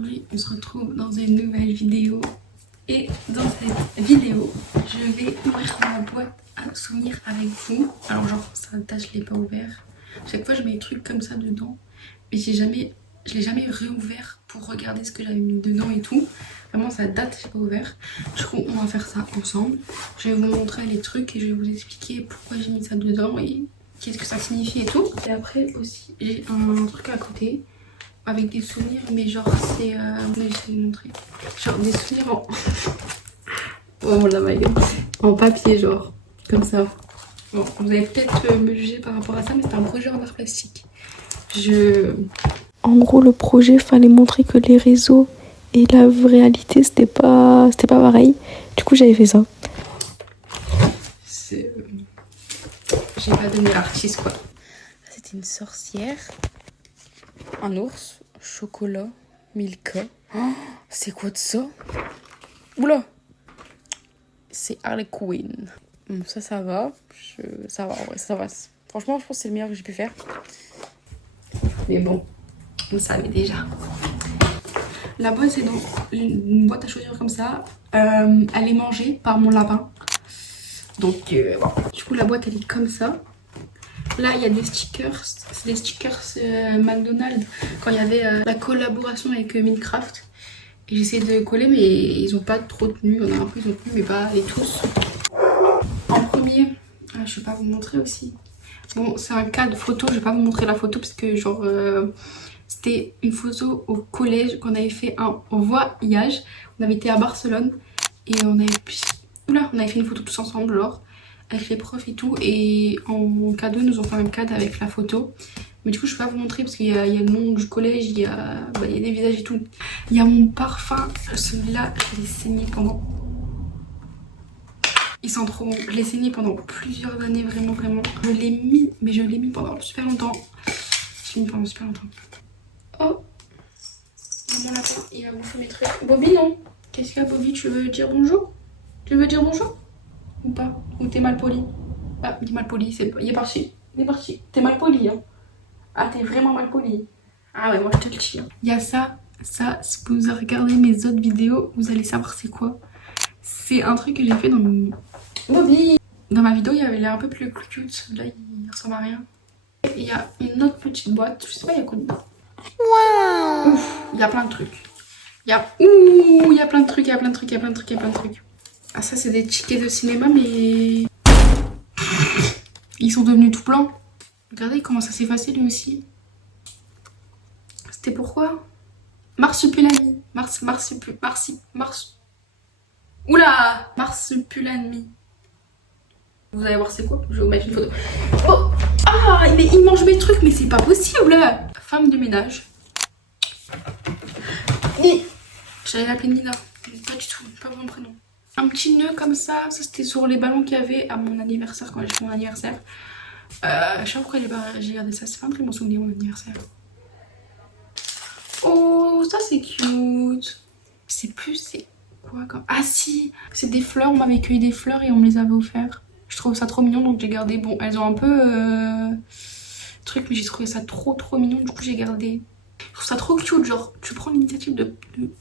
Aujourd'hui, on se retrouve dans une nouvelle vidéo. Et dans cette vidéo, je vais ouvrir ma boîte à souvenirs avec vous. Alors genre, ça date, je l'ai pas ouvert. Chaque fois, je mets des trucs comme ça dedans. Mais je l'ai jamais réouvert pour regarder ce que j'avais mis dedans et tout. Vraiment, ça date, je l'ai pas ouvert. Du coup, on va faire ça ensemble. Je vais vous montrer les trucs et je vais vous expliquer pourquoi j'ai mis ça dedans et qu'est-ce que ça signifie et tout. Et après aussi, j'ai un truc à côté avec des souvenirs, mais genre c'est... je vais vous montrer. Genre des souvenirs en... oh la ma gueule. En papier genre, comme ça. Bon, vous allez peut-être me juger par rapport à ça, mais c'est un projet en art plastique. En gros, le projet fallait montrer que les réseaux et la réalité c'était pas pareil. Du coup, j'avais fait ça. J'ai pas donné l'artiste quoi. C'était une sorcière, un ours, chocolat, Milka. Oh, c'est quoi de ça? Oula! C'est Harley Quinn. Bon, ça va. Ça va, ouais, ça va. Franchement, je pense que c'est le meilleur que j'ai pu faire. Mais bon, vous savez déjà. La boîte, c'est donc une boîte à chaussures comme ça. Elle est mangée par mon lapin. Donc, bon. Du coup, la boîte, elle est comme ça. Là, il y a des stickers. C'est des stickers McDonald's. Quand il y avait la collaboration avec Minecraft. Et j'essaie de coller, mais ils ont pas trop tenu. Il y en a un peu, ils ont tenu, mais pas les tous. En premier, je vais pas vous montrer aussi. Bon, c'est un cas de photo. Je vais pas vous montrer la photo parce que, genre, c'était une photo au collège qu'on avait fait un voyage. On avait été à Barcelone et on avait fait une photo tous ensemble, genre, avec les profs et tout. Et en cadeau, ils nous ont fait un cadre avec la photo. Mais du coup, je peux pas vous montrer parce qu'il y a le nom du collège, il y a des visages et tout. Il y a mon parfum, celui-là, je l'ai saigné pendant... Ils sont trop bons. Je l'ai saigné pendant plusieurs années, vraiment, vraiment. Je l'ai mis pendant super longtemps. Je l'ai mis pendant super longtemps. Oh, mon lapin, il a bouffé mes trucs. Bobby, non? Qu'est-ce qu'il y a, Bobby? Tu veux dire bonjour? Tu veux dire bonjour? Ou pas? Ou t'es mal poli? Ah, il est mal poli, il est parti. Il est parti. T'es mal poli, hein? Ah, t'es vraiment mal poli. Ah ouais, moi je te le dis. Il y a ça, si vous regardez mes autres vidéos, vous allez savoir c'est quoi. C'est un truc que j'ai fait dans mon... Bobby! Dans ma vidéo, il avait l'air un peu plus cute. Là, il ressemble à rien. Et il y a une autre petite boîte. Je sais pas, il y a quoi dedans. Waouh! Il y a plein de trucs. Il y a plein de trucs, il y a plein de trucs, il y a plein de trucs, il y a plein de trucs. Ah, ça, c'est des tickets de cinéma, mais... ils sont devenus tout blancs. Regardez comment ça s'est effacé lui aussi. C'était pourquoi? Marsupilami. Oula! Marsupilami. Vous allez voir c'est quoi? Je vais vous mettre une photo. Oh! Ah! Mais il mange mes trucs, mais c'est pas possible! Femme de ménage. J'allais l'appeler Nina. Pas du tout, pas mon prénom. Un petit nœud comme ça c'était sur les ballons qu'il y avait à mon anniversaire, quand j'ai fait mon anniversaire. Je sais pas pourquoi j'ai gardé ça, c'est pas un très bon souvenir mon anniversaire. Oh, ça c'est cute. C'est quoi comme... Ah si, c'est des fleurs, on m'avait cueilli des fleurs et on me les avait offertes. Je trouve ça trop mignon donc j'ai gardé. Bon, elles ont un peu truc, mais j'ai trouvé ça trop mignon, du coup j'ai gardé. Je trouve ça trop cute, genre tu prends l'initiative de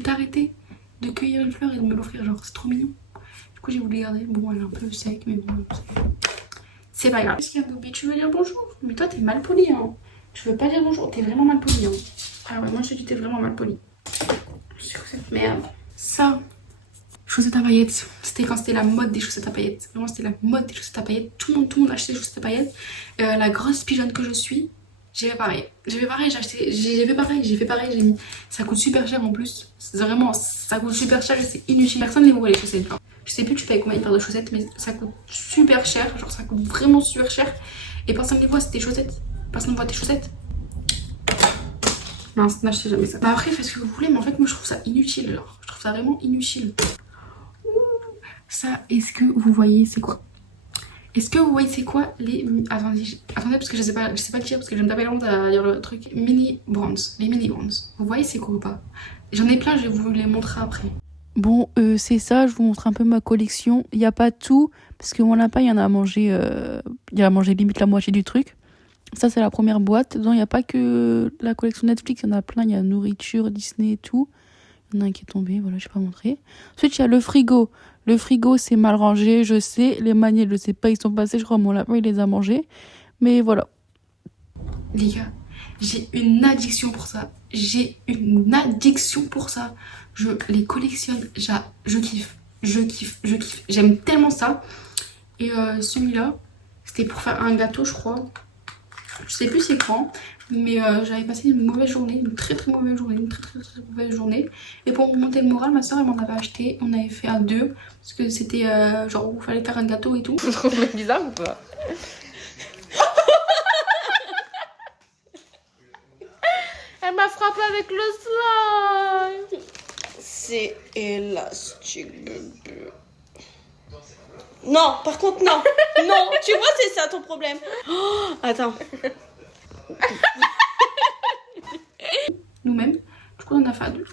t'arrêter, de cueillir une fleur et de me l'offrir, genre c'est trop mignon. Du coup j'ai voulu garder. Bon, elle est un peu sec, mais bon, c'est pas grave. Qu'est-ce qu'il y a, Bobby? Tu veux dire bonjour? Mais toi t'es mal poli, hein. Tu veux pas dire bonjour, t'es vraiment mal poli, hein. Ah ouais, moi je te dis t'es vraiment mal poli. C'est quoi cette merde? Ça, chaussettes à paillettes. C'était quand c'était la mode des chaussettes à paillettes. Vraiment c'était la mode des chaussettes à paillettes. Tout le monde achetait des chaussettes à paillettes. La grosse pigeonne que je suis, j'ai fait pareil. J'ai fait pareil, j'ai mis. Ça coûte super cher en plus. Vraiment, ça coûte super cher et c'est inutile. Personne ne les voit les chaussettes. Genre. Je sais plus tu payes combien une paire de chaussettes, mais ça coûte super cher. Genre ça coûte vraiment super cher. Et personne ne les voit, c'est tes chaussettes. Personne ne voit tes chaussettes. Non, n'achetez jamais ça. Bah après, faites ce que vous voulez, mais en fait, moi je trouve ça inutile. Genre. Je trouve ça vraiment inutile. Ouh, ça, est-ce que vous voyez c'est quoi? Est-ce que vous voyez c'est quoi les... Attendez, parce que je sais pas le dire, parce que je vais me taper la honte à dire le truc. Mini bronze. Les mini bronze. Vous voyez c'est quoi ou pas? J'en ai plein, je vais vous les montrer après. Bon, c'est ça, je vous montre un peu ma collection. Il n'y a pas tout, parce que mon lapin, il a mangé limite la moitié du truc. Ça, c'est la première boîte. Dedans, il n'y a pas que la collection Netflix, il y en a plein. Il y a nourriture, Disney et tout. Il y en a un qui est tombé, voilà, je vais pas montrer. Ensuite, il y a le frigo. Le frigo, c'est mal rangé, je sais. Les magnets, je sais pas, ils sont passés. Je crois mon lapin, il les a mangés. Mais voilà. Les gars, j'ai une addiction pour ça. J'ai une addiction pour ça. Je les collectionne. Je kiffe. Je kiffe. Je kiffe. J'aime tellement ça. Et celui-là, c'était pour faire un gâteau, je crois. Je sais plus c'est quand. Mais j'avais passé une mauvaise journée. Une très très mauvaise journée. Une très mauvaise journée. Et pour remonter le moral, ma soeur elle m'en avait acheté. On avait fait à deux. Parce que c'était genre où il fallait faire un gâteau et tout. Tu trouves bizarre ou pas? Elle m'a frappé avec le slime. C'est élastique, bébé. Non, par contre, non. Non, tu vois, c'est ça ton problème. Oh, attends. Nous-mêmes. Du coup, on en a fait à deux.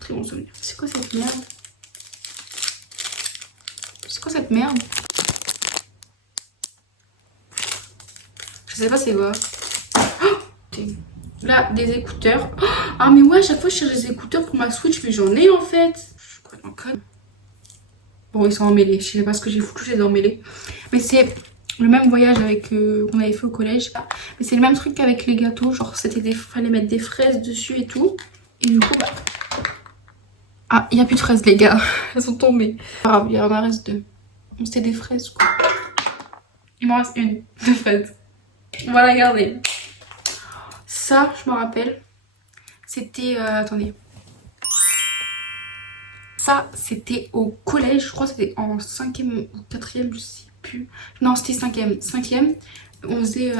Très bon souvenir. C'est quoi cette merde? C'est quoi cette merde? Je sais pas c'est quoi. Oh, là, des écouteurs. Oh, ah mais ouais, à chaque fois je cherche des écouteurs pour ma Switch, mais j'en ai en fait. Je suis complètement conne. Bon, ils sont emmêlés. Je sais pas ce que j'ai foutu, je les ai emmêlés. Mais c'est le même voyage avec qu'on avait fait au collège. Mais c'est le même truc qu'avec les gâteaux. Genre, fallait mettre des fraises dessus et tout. Et du coup, bah... Ah, il n'y a plus de fraises, les gars. Elles sont tombées. Ah, il y en reste deux. C'était des fraises, quoi. Il m'en reste une de fraises. On va la garder. Ça, je me rappelle. C'était... attendez. Ça, c'était au collège. Je crois que c'était en 5e ou 4e, je sais plus. Non, c'était 5e. On faisait...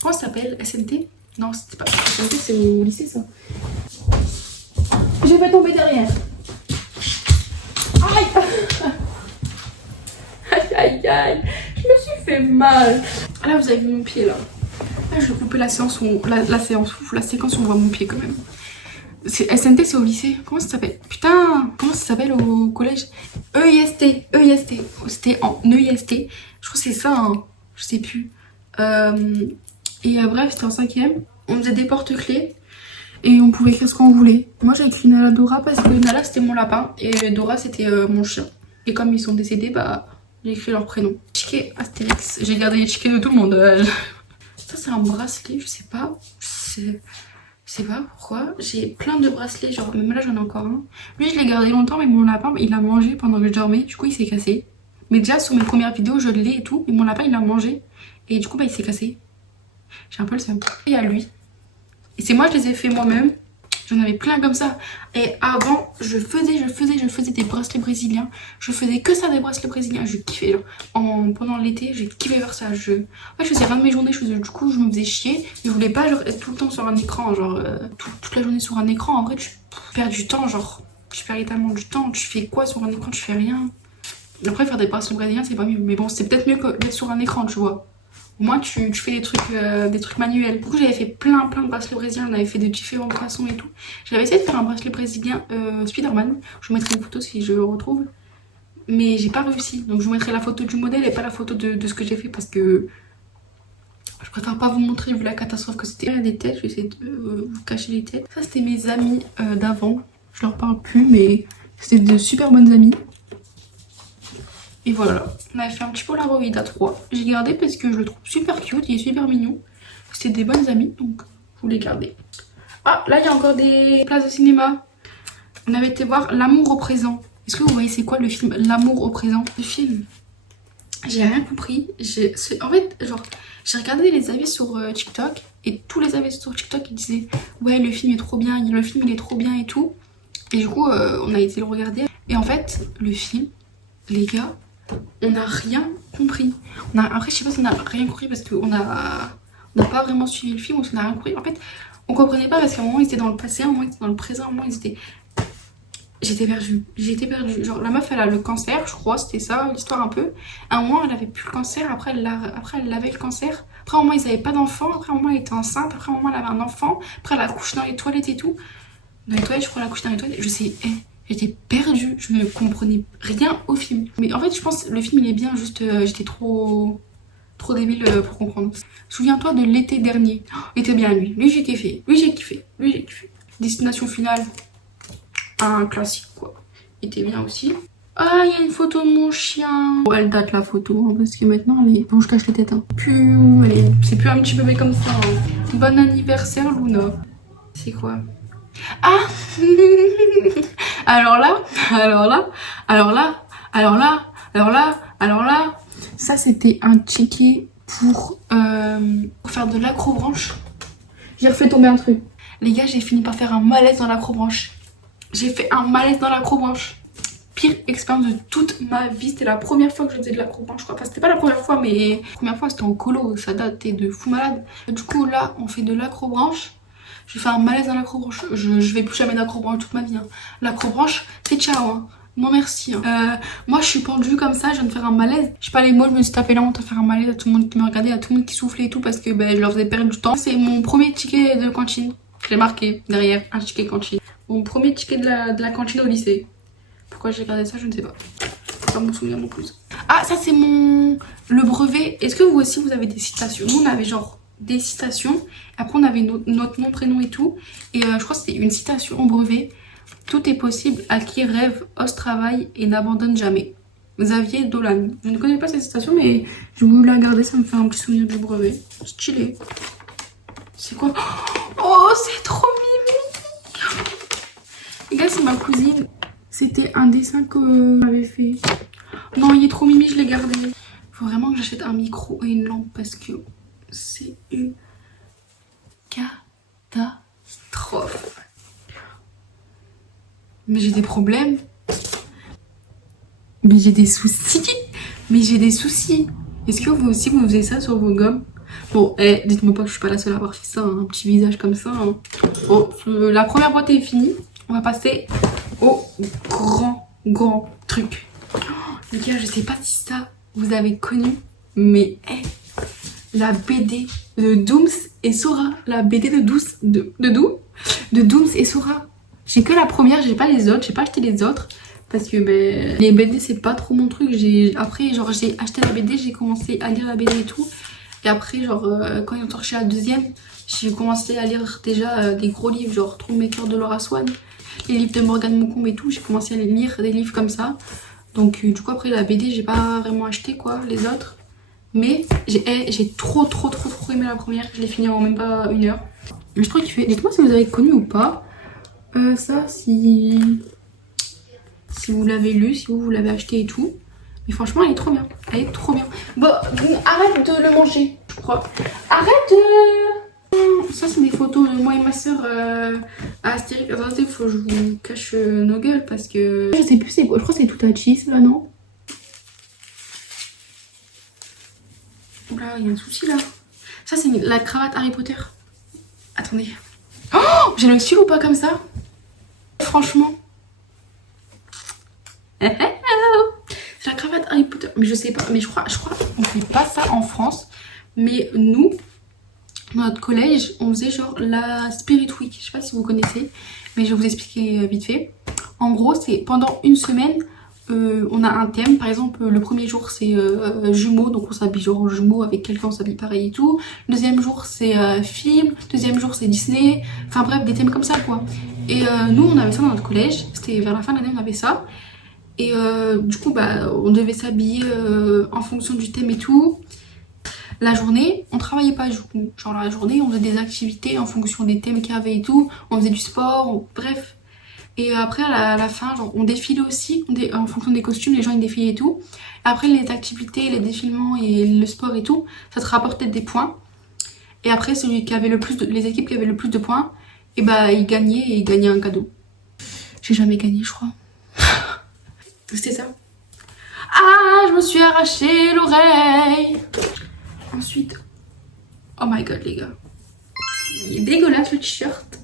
comment ça s'appelle? SNT? Non, c'était pas SNT, c'est au lycée, ça. Je vais tomber derrière. Aïe. Aïe, aïe. Je me suis fait mal. Là, vous avez vu mon pied, là. Là, je vais couper la séquence où on voit mon pied, quand même. SNT, c'est au lycée. Comment ça s'appelle? Putain, comment ça s'appelle au collège? EIST. C'était en EIST. Je crois que c'est ça, hein. Je sais plus. Bref, c'était en 5e. On faisait des porte-clés. Et on pouvait écrire ce qu'on voulait. Moi, j'ai écrit Nala Dora parce que Nala, c'était mon lapin. Et Dora, c'était mon chien. Et comme ils sont décédés, bah, j'ai écrit leur prénom. Chiquet Astérix. J'ai gardé les chiquets de tout le monde. Ça, c'est un bracelet, je sais pas. Je sais pas pourquoi. J'ai plein de bracelets, genre même là j'en ai encore un. Lui je l'ai gardé longtemps mais mon lapin il l'a mangé pendant que je dormais. Du coup il s'est cassé. Mais déjà sur mes premières vidéos je l'ai et tout. Mais mon lapin il l'a mangé. Et du coup bah il s'est cassé. J'ai un peu le seum. Il y a lui. Et c'est moi je les ai fait moi-même. J'en avais plein comme ça. Et avant je faisais des bracelets brésiliens. Je faisais que ça des bracelets brésiliens. Je kiffais genre. Pendant l'été j'ai kiffé faire ça. Je faisais rien de mes journées. Du coup je me faisais chier. Je voulais pas genre, être tout le temps sur un écran. Genre toute la journée sur un écran. En vrai tu perds du temps. Genre tu perds littéralement du temps. Tu fais quoi sur un écran? Tu fais rien. Après faire des bracelets brésiliens c'est pas mieux. Mais bon c'est peut-être mieux que d'être sur un écran tu vois. Au moins tu fais des trucs manuels. Du coup j'avais fait plein de bracelets brésiliens. On avait fait de différentes façons et tout. J'avais essayé de faire un bracelet brésilien Spider-Man. Je vous mettrai une photo si je le retrouve. Mais j'ai pas réussi. Donc je vous mettrai la photo du modèle et pas la photo de ce que j'ai fait. Parce que je préfère pas vous montrer vu la catastrophe que c'était. Il y a des têtes, je vais essayer de vous cacher les têtes. Ça c'était mes amis d'avant. Je leur parle plus mais c'était de super bonnes amies. Et voilà, on avait fait un petit Polaroid à 3. J'ai gardé parce que je le trouve super cute, il est super mignon. C'était des bonnes amies, donc je voulais garder. Ah, là il y a encore des places de cinéma. On avait été voir L'amour au présent. Est-ce que vous voyez c'est quoi le film L'amour au présent? Le film, j'ai rien compris. En fait, genre, j'ai regardé les avis sur TikTok. Et tous les avis sur TikTok ils disaient ouais le film est trop bien, le film il est trop bien et tout. Et du coup on a été le regarder. Et en fait le film, les gars, on n'a rien compris. Après, je sais pas si on a rien compris parce qu'on n'a pas vraiment suivi le film ou si on a rien compris. En fait, on comprenait pas parce qu'à un moment ils étaient dans le passé, à un moment ils étaient dans le présent, à un moment ils étaient... J'étais perdue. Genre la meuf elle a le cancer, je crois, c'était ça l'histoire un peu. À un moment elle avait plus le cancer, après elle avait le cancer. Après à un moment ils avaient pas d'enfant, après à un moment elle était enceinte, après à un moment elle avait un enfant, après elle a couché dans les toilettes et tout. Dans les toilettes, je crois elle a couché dans les toilettes, je sais... J'étais perdue, je ne comprenais rien au film. Mais en fait, je pense que le film il est bien, juste j'étais trop trop débile pour comprendre. Souviens-toi de l'été dernier. Oh, il était bien lui. Lui j'ai kiffé. Lui j'ai kiffé. Lui j'ai kiffé. Destination finale. Un classique quoi. Il était bien aussi. Ah, il y a une photo de mon chien. Bon, elle date la photo, hein, parce que maintenant, elle est... Bon, je cache les têtes. Hein. C'est plus un petit bébé comme ça. Hein. Bon anniversaire, Luna. C'est quoi? Ah alors là, alors là, alors là, alors là, alors là, alors là. Ça, c'était un ticket pour faire de l'acrobranche. J'ai refait tomber un truc. Les gars, j'ai fini par faire un malaise dans l'acrobranche. J'ai fait un malaise dans l'acrobranche. Pire expérience de toute ma vie. C'était la première fois que je faisais de l'acrobranche, je crois. Enfin, c'était pas la première fois, mais la première fois, c'était en colo. Ça datait de fou malade. Du coup, là, on fait de l'acrobranche. Je fais un malaise dans l'acrobranche. Je vais plus jamais d'acrobranche toute ma vie. Hein. L'acrobranche, c'est ciao. Hein. Non merci. Hein. Moi, je suis pendue comme ça. Je viens de faire un malaise. Je sais pas les mots. Je me suis tapé la honte à faire un malaise à tout le monde qui me regardait, à tout le monde qui soufflait et tout parce que je leur faisais perdre du temps. C'est mon premier ticket de cantine. Je l'ai marqué derrière. Un ticket cantine. Mon premier ticket de la cantine au lycée. Pourquoi j'ai gardé ça, je ne sais pas. Faut pas m'en souvenir non plus. Ah, ça c'est le brevet. Est-ce que vous aussi vous avez des citations? Nous on avait genre des citations. Après on avait notre nom, prénom et tout. Et je crois que c'était une citation au brevet. Tout est possible à qui rêve, ose, travaille et n'abandonne jamais. Xavier Dolan. Je ne connais pas cette citation mais je voulais la garder, ça me fait un petit souvenir du brevet. Stylé. C'est quoi? Oh, c'est trop mimi. Les gars, c'est ma cousine. C'était un dessin que j'avais fait. Non, il est trop mimi, je l'ai gardé. Faut vraiment que j'achète un micro et une lampe parce que c'est une catastrophe. Mais j'ai des problèmes. Mais j'ai des soucis. Mais j'ai des soucis. Est-ce que vous aussi vous faisiez ça sur vos gommes? Bon, dites-moi pas que je suis pas la seule à avoir fait ça, hein, un petit visage comme ça. Hein. Bon, la première boîte est finie. On va passer au grand truc. Oh, les gars, je sais pas si ça vous avez connu, mais la BD de Dooms et Sora. La BD de Dooms et Sora. J'ai que la première, j'ai pas les autres, j'ai pas acheté les autres. Parce que les BD c'est pas trop mon truc. Après genre j'ai acheté la BD, j'ai commencé à lire la BD et tout. Et après genre quand ils ont sorti la deuxième, j'ai commencé à lire déjà des gros livres genre Troublemaker de Laura Swan, les livres de Morgane Moncombe et tout. J'ai commencé à lire des livres comme ça. Donc du coup après la BD j'ai pas vraiment acheté quoi les autres. Mais j'ai trop aimé la première. Je l'ai fini en même pas une heure. Mais je trouve qu'il fait. Dites-moi si vous avez connu ou pas ça, si vous l'avez lu, si vous l'avez acheté et tout. Mais franchement elle est trop bien. Elle est trop bien. Bon, arrête de le manger, je crois. Arrête de... Ça c'est des photos de moi et ma soeur à Astérix. Attendez, faut que je vous cache nos gueules parce que... Je sais plus c'est quoi, je crois que c'est tout à cheese là, non? Oula, il y a un souci là. Ça c'est la cravate Harry Potter. Attendez. Oh, j'ai le style ou pas comme ça? Franchement. C'est la cravate Harry Potter. Mais je sais pas, mais je crois on fait pas ça en France. Mais nous, dans notre collège, on faisait genre la Spirit Week. Je sais pas si vous connaissez, mais je vais vous expliquer vite fait. En gros, c'est pendant une semaine, on a un thème. Par exemple, le premier jour c'est jumeaux, donc on s'habille genre jumeaux avec quelqu'un, on s'habille pareil et tout. Le deuxième jour c'est film, deuxième jour c'est Disney. Enfin bref, des thèmes comme ça quoi. Et nous on avait ça dans notre collège, c'était vers la fin de l'année on avait ça. Et du coup on devait s'habiller en fonction du thème et tout. La journée, on travaillait pas du coup. Genre la journée, on faisait des activités en fonction des thèmes qu'il y avait et tout. On faisait du sport, bref. Et après à la fin, genre, on défilait aussi, en fonction des costumes, les gens ils défilaient et tout. Et après les activités, les défilements et le sport et tout, ça te rapportait des points. Et après celui qui avait les équipes qui avaient le plus de points, et ils gagnaient un cadeau. J'ai jamais gagné je crois. C'était ça. Ah, je me suis arraché l'oreille. Ensuite, oh my god les gars, il est dégueulasse le t-shirt.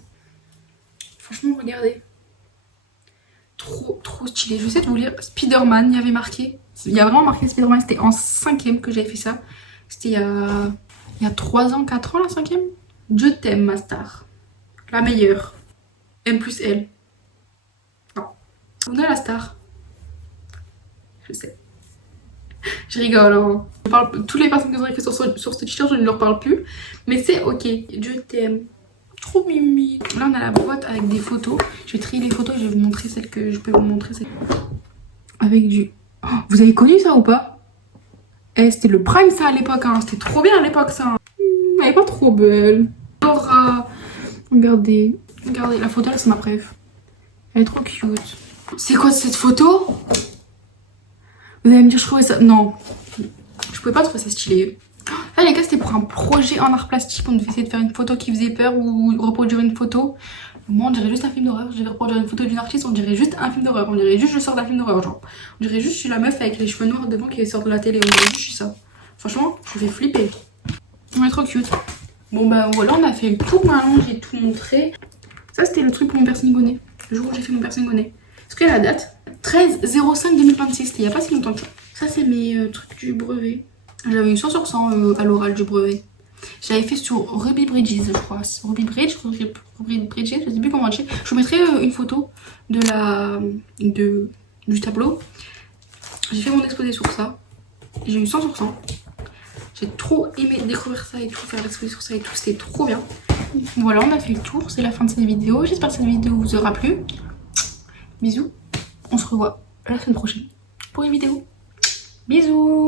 Franchement regardez. Trop stylé. Je vais essayer de vous lire Spider-Man, il y avait marqué. Il y a vraiment marqué Spider-Man, c'était en 5ème que j'avais fait ça. C'était il y a 3 ans, 4 ans la 5ème. Je t'aime ma star. La meilleure. M plus L. Non. On a la star. Je sais. Je rigole, hein. Toutes les personnes que vous aurez fait sur ce t-shirt, je ne leur parle plus. Mais c'est ok. Je t'aime. Trop mimi. Là, on a la boîte avec des photos. Je vais trier les photos. Je vais vous montrer celles que je peux vous montrer. Avec du... Oh, vous avez connu ça ou pas? Eh, c'était le prime ça à l'époque. Hein. C'était trop bien à l'époque ça. Elle est pas trop belle. Laura. Regardez. Regardez. La photo là, c'est ma préf. Elle est trop cute. C'est quoi cette photo? Vous allez me dire, je trouvais ça... Non. Je pouvais pas trouver ça stylé. Là, les gars, c'était pour un projet en art plastique. On devait essayer de faire une photo qui faisait peur ou reproduire une photo. Moi, on dirait juste un film d'horreur. Je devais reproduire une photo d'une artiste, on dirait juste un film d'horreur. On dirait juste je sors d'un film d'horreur, genre. On dirait juste je suis la meuf avec les cheveux noirs devant qui sort de la télé. On dirait juste je suis ça. Franchement, je vais flipper. On est trop cute. Bon, bah voilà, on a fait le tour maintenant. J'ai tout montré. Ça, c'était le truc pour mon piercing au nez. Le jour où j'ai fait mon piercing au nez. Est-ce qu'il y a la date? 13/05/2026. C'était il n'y a pas si longtemps que ça. Ça, c'est mes trucs du brevet. J'avais eu 100 sur 100 à l'oral du brevet. J'avais fait sur Ruby Bridges, je crois. Ruby Bridges, je sais plus comment dire. Je vous mettrai une photo de du tableau. J'ai fait mon exposé sur ça. J'ai eu 100 sur 100. J'ai trop aimé découvrir ça et tout, faire l'exposé sur ça et tout. C'était trop bien. Voilà, on a fait le tour. C'est la fin de cette vidéo. J'espère que cette vidéo vous aura plu. Bisous. On se revoit la semaine prochaine pour une vidéo. Bisous.